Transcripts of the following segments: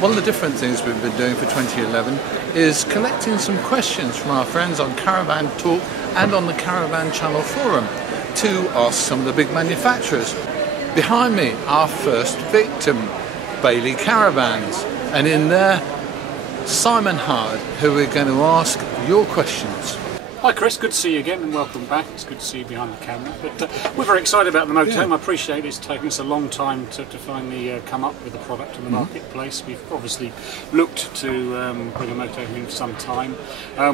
One of the different things we've been doing for 2011 is collecting some questions from our friends on Caravan Talk and on the Caravan Channel forum to ask some of the big manufacturers. Behind me, our first victim, Bailey Caravans, and in there, Simon Hard, who we're going to ask your questions. Hi Chris, good to see you again and welcome back. It's good to see you behind the camera. But we're very excited about the motorhome. I appreciate it's taken us a long time to finally come up with a product in the marketplace. We've obviously looked to bring a motorhome in for some time.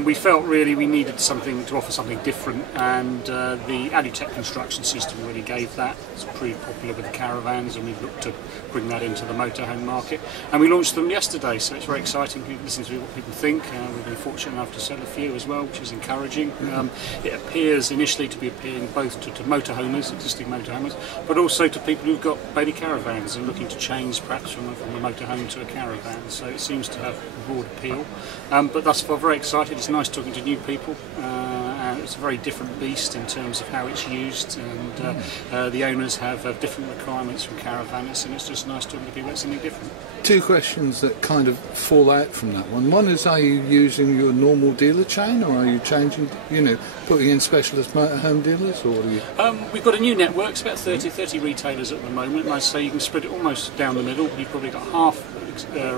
We felt really we needed something to offer something different, and the Alutech construction system really gave that. It's pretty popular with the caravans, and we've looked to bring that into the motorhome market. And we launched them yesterday, so it's very exciting. People listen to what people think. We've been fortunate enough to sell a few as well, which is encouraging. It appears initially to be appealing both to motorhomes, existing motorhomes, but also to people who've got Bailey caravans and looking to change perhaps from a motorhome to a caravan. So it seems to have a broad appeal. But thus far, very excited. It's nice talking to new people. It's a very different beast in terms of how it's used, and the owners have different requirements from caravanners, and it's just nice talking to people about something different. Two questions that kind of fall out from that one. One is, are you using your normal dealer chain, or are you changing, putting in specialist motorhome dealers, or are you... We've got a new network. It's about 30 retailers at the moment, and I say you can spread it almost down the middle. You've probably got half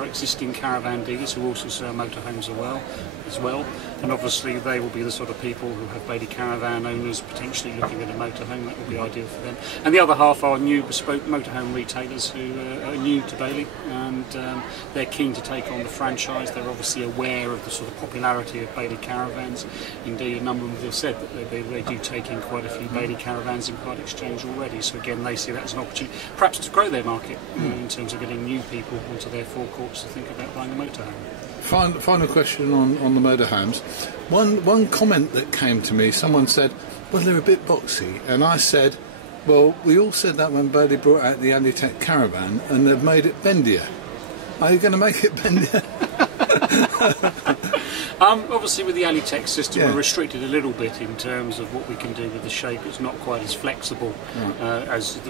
existing caravan dealers who also sell motorhomes as well, and obviously they will be the sort of people who have Bailey caravan owners potentially looking at a motorhome. That will be ideal for them. And the other half are new bespoke motorhome retailers who are new to Bailey, and they're keen to take on the franchise. They're obviously aware of the sort of popularity of Bailey caravans. Indeed, a number of them have said that they do take in quite a few Bailey caravans in part exchange already. So again, they see that as an opportunity perhaps to grow their market in terms of getting new people onto their forecourts to think about buying a motorhome. Final question on the motorhomes. One comment that came to me, someone said, well, they're a bit boxy, and I said, well, we all said that when Bailey brought out the Alutech caravan, and they've made it bendier. Are you going to make it bendier? Obviously with the Alutech system we're restricted a little bit in terms of what we can do with the shape. It's not quite as flexible as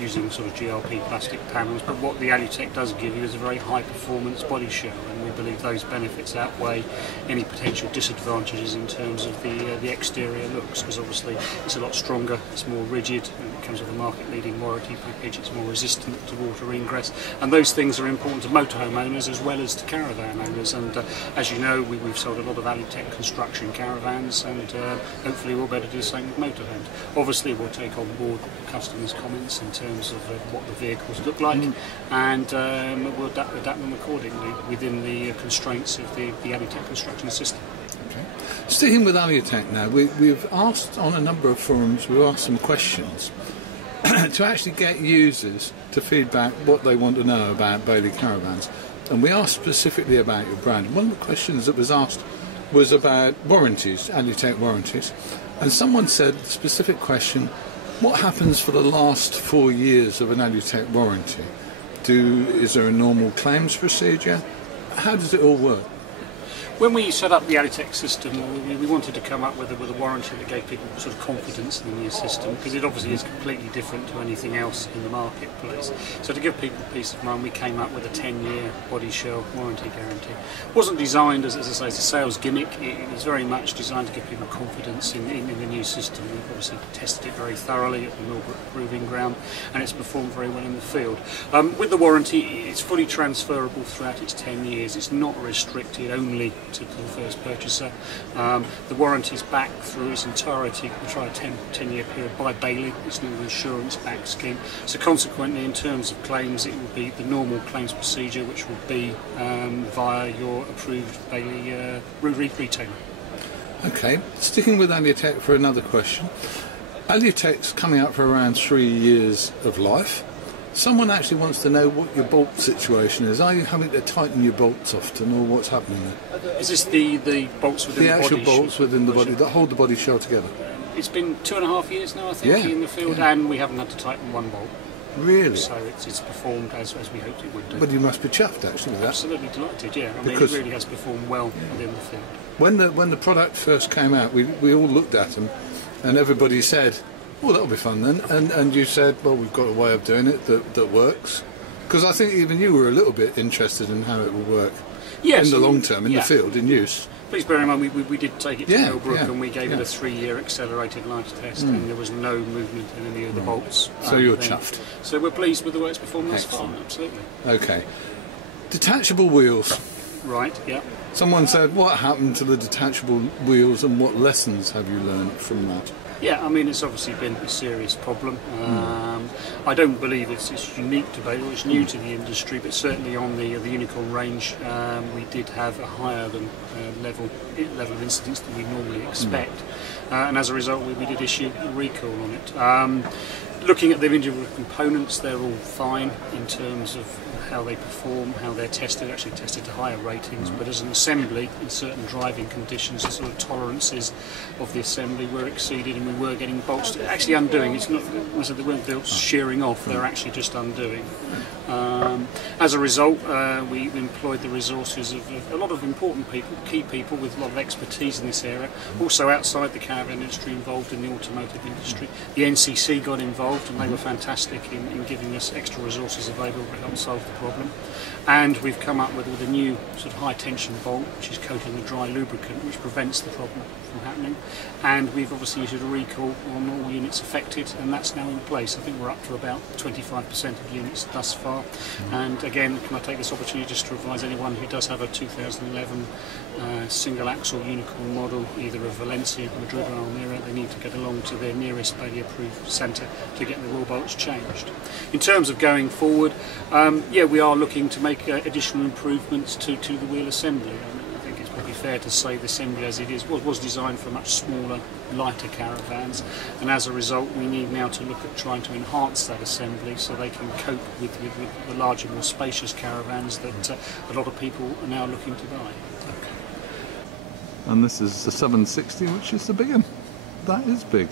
using sort of GLP plastic panels, but what the Alutech does give you is a very high performance body shell, and we believe those benefits outweigh any potential disadvantages in terms of the exterior looks, because obviously it's a lot stronger, it's more rigid, and it comes with a market leading warranty package. It's more resistant to water ingress, and those things are important to motorhome owners as well as to caravan owners. And as you know, we've sold a lot of Alutech construction caravans, and hopefully we'll be able to do the same with motorhomes. Obviously we'll take on board customers' comments in terms of what the vehicles look like, and we'll adapt them accordingly within the constraints of the Alutech construction system. Okay. Sticking with Alutech now, we've asked on a number of forums, we've asked some questions to actually get users to feedback what they want to know about Bailey caravans. And we asked specifically about your brand. One of the questions that was asked was about warranties, Alutech warranties. And someone said, specific question, what happens for the last 4 years of an Alutech warranty? Is there a normal claims procedure? How does it all work? When we set up the Alutech system, we wanted to come up with a warranty that gave people sort of confidence in the new system, because it obviously is completely different to anything else in the marketplace. So to give people peace of mind, we came up with a 10-year body shell warranty guarantee. It wasn't designed as I say, as a sales gimmick. It was very much designed to give people confidence in the new system. We've obviously tested it very thoroughly at the Millbrook Proving Ground, and it's performed very well in the field. With the warranty, it's fully transferable throughout its 10 years. It's not restricted only to the first purchaser. The warranty is back through its entirety. We try a 10-year period by Bailey. It's an insurance back scheme. So consequently, in terms of claims, it will be the normal claims procedure, which will be via your approved Bailey retailer. Okay, sticking with Alutech for another question. Alutech's coming up for around 3 years of life. Someone actually wants to know what your bolt situation is. Are you having to tighten your bolts often, or what's happening there? Is this the bolts within the body? The actual bolts within the body that hold the body shell together? It's been 2.5 years now, I think, in the field, and we haven't had to tighten one bolt. Really? So it's performed as we hoped it would do. But you must be chuffed, actually, with that. Absolutely delighted, yeah. I mean, it really has performed well within the field. When the product first came out, we all looked at them, and everybody said, well, that'll be fun then. And you said, well, we've got a way of doing it that works. Because I think even you were a little bit interested in how it will work Yes, in the long term, in yeah. the field, in use. Please bear in mind we did take it to Yeah, Millbrook, yeah, and we gave it yeah. a 3-year accelerated life test, and there was no movement in any of the bolts. So you're then. chuffed. So we're pleased with the way it's performed thus far, Excellent. absolutely. Okay. Detachable wheels. Right, yeah. Someone said, what happened to the detachable wheels and what lessons have you learned from that? Yeah, I mean, it's obviously been a serious problem. I don't believe it's unique to Bailey, it's new to the industry, but certainly on the Unicorn range, we did have a higher than level of incidence than we normally expect. And as a result, we did issue a recall on it. Looking at the individual components, they're all fine in terms of how they perform, how they're tested, actually tested to higher ratings, but as an assembly, in certain driving conditions, the sort of tolerances of the assembly were exceeded, and we were getting bolts actually undoing. It's not, as I said, they weren't built shearing off, they're actually just undoing. As a result, we employed the resources of a lot of important people, key people with a lot of expertise in this area, also outside the caravan industry, involved in the automotive industry. The NCC got involved, and they were fantastic in giving us extra resources available to help solve the problem. And we've come up with a new sort of high tension bolt, which is coated with dry lubricant, which prevents the problem from happening. And we've obviously issued a recall on all units affected, and that's now in place. I think we're up to about 25% of units thus far. And again, can I take this opportunity just to advise anyone who does have a 2011 single axle Unicorn model, either of Valencia, Madrid or Almira, they need to get along to their nearest Bailey approved centre to get the wheel bolts changed. In terms of going forward, yeah, we are looking to make additional improvements to the wheel assembly. I think it's probably fair to say the assembly as it is was designed for much smaller, lighter caravans, and as a result we need now to look at trying to enhance that assembly so they can cope with the larger, more spacious caravans that a lot of people are now looking to buy. And this is the 760, which is the big one. That is big.